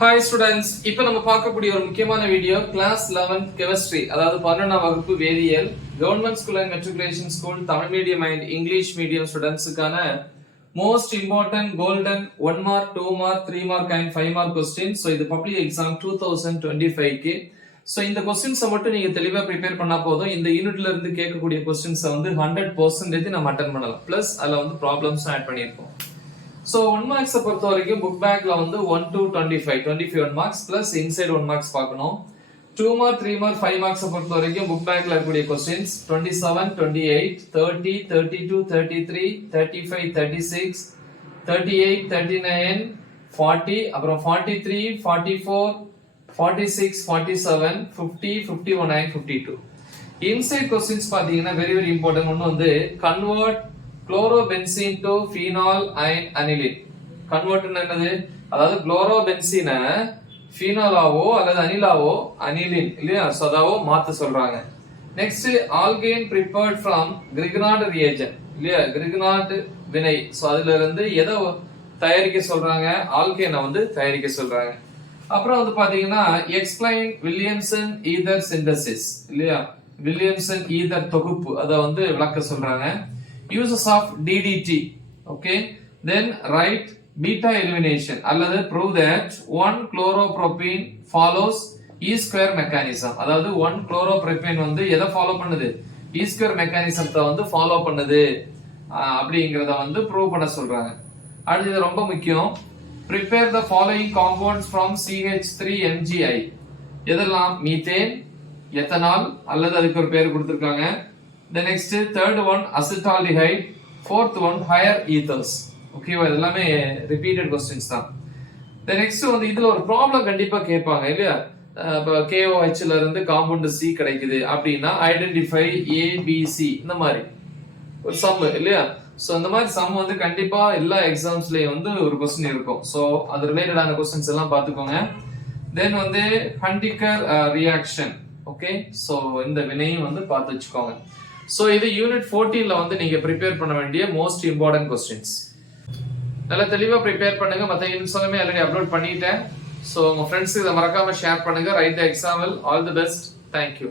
Hi students, இப்போ நம்ம பார்க்கக்கூடிய ஒரு முக்கியமான வீடியோ கிளாஸ் 11 கெமிஸ்ட்ரி, அதாவது 12ஆம் வகுப்பு வேதியியல், government school and matriculation school, தமிழ் மீடியம் அண்ட் இங்கிலீஷ் மீடியம் ஸ்டூடெண்ட்ஸுக்கான most important golden 1 mark 2 mark 3 mark and 5 mark question. So இது பப்ளிக் எக்ஸாம் 2025க்கு. ஸோ இந்த கொஸ்டின்ஸை மட்டும் நீங்க தெளிவா ப்ரிப்பேர் பண்ணா போதும். இந்த யூனிட்ல இருந்து கேட்கக்கூடிய கொஸ்டின்ஸை வந்து 100% நம்ம அட்டன் பண்ணலாம். பிளஸ் அதுல வந்து ப்ராப்ளம்ஸ் ஆட் பண்ணியிருக்கோம். So 1 marks பொறுத்த வரைக்கும் புக் பேக்ல வந்து 1 to 25 1 marks plus inside 1 marks பார்க்கணும். 2 mark 3 mark 5 marks பொறுத்த வரைக்கும் புக் பேக்ல இருக்கக்கூடிய क्वेश्चंस 27 28 30 32 33 35 36 38 39 40 அப்புறம் 43 44 46 47 50 51 and 52. inside questions பாத்தீங்கன்னா very important. ஒன்னு வந்து convert chlorobenzene to phenol and aniline. Convert என்னது? அதாவது குளோரோபென்சீனை ஃபீனாலாவோ அல்லது அனிலாவோ அனிலின் இல்லையா சதாவோ மாத்த சொல்றாங்க. Next alkane prepared from Grignard reagent இல்லையா Grignard வினை. சோ அதுல இருந்து எதை தயாரிக்க சொல்றாங்க? ஆல்கேனை வந்து தயாரிக்க சொல்றாங்க. அப்புறம் வந்து பாத்தீங்கன்னா எக்ஸ்பிளைன் வில்லியம்சன் ஈதர் சிந்தசிஸ் இல்லையா வில்லியம்சன் ஈதர் தொகுப்பு அதை வந்து விளக்க சொல்றாங்க. Uses of DDT. Okay. Then write beta elimination. அல்லது prove that 1 chloropropene follows E square mechanism. அதாவது 1 chloropropene வந்து எதை ஃபாலோ பண்ணுது? E square mechanism வந்து ஃபாலோ பண்ணுது அப்படிங்கறத வந்து ப்ரூவ் பண்ண சொல்றாங்க. அடுத்து ரொம்ப முக்கியம். Prepare the following compounds from CH3MgI. எதெல்லாம்? மீத்தேன், எத்தனால் அல்லது அதுக்கு ஒரு பேர் கொடுத்திருக்காங்க. The next third one acetaldehyde, fourth one higher ethers. Okay, எல்லாமே repeated questions தான். The next வந்து இதுல ஒரு ப்ராப்ளம் கண்டிப்பா கேட்பாங்க இல்லையா? KOH ல இருந்து காம்பவுண்ட் C கிடைக்குது அப்படின்னா ஐடென்டிஃபை ABC இந்த மாதிரி ஒரு சம் இல்லையா? சோ இந்த மாதிரி சம் வந்து கண்டிப்பா எல்லா எக்ஸாம்ஸ்லயும் வந்து ஒரு क्वेश्चन இருக்கும். சோ அது ரிலேட்டடான क्वेश्चंस எல்லாம் பாத்துக்கோங்க. Then வந்து ஹண்டிகர் ரியாக்ஷன். ஓகே, சோ இந்த வினையும் வந்து பார்த்து வச்சுக்கோங்க. சோ இது யூனிட் 14ல வந்து நீங்க ப்ரிப்பேர் பண்ண வேண்டிய மோஸ்ட் இம்பார்ட்டன்ட் क्वेश्चंस. நல்ல தெளிவா ப்ரிப்பேர் பண்ணுங்க. மத்த யூனிட்ஸ் எல்லாமே ஆல்ரெடி அப்லோட் பண்ணிட்டேன். சோ உங்க ஃப்ரெண்ட்ஸ்க்கு இத மறக்காம ஷேர் பண்ணுங்க. Right the example. All the best. Thank you.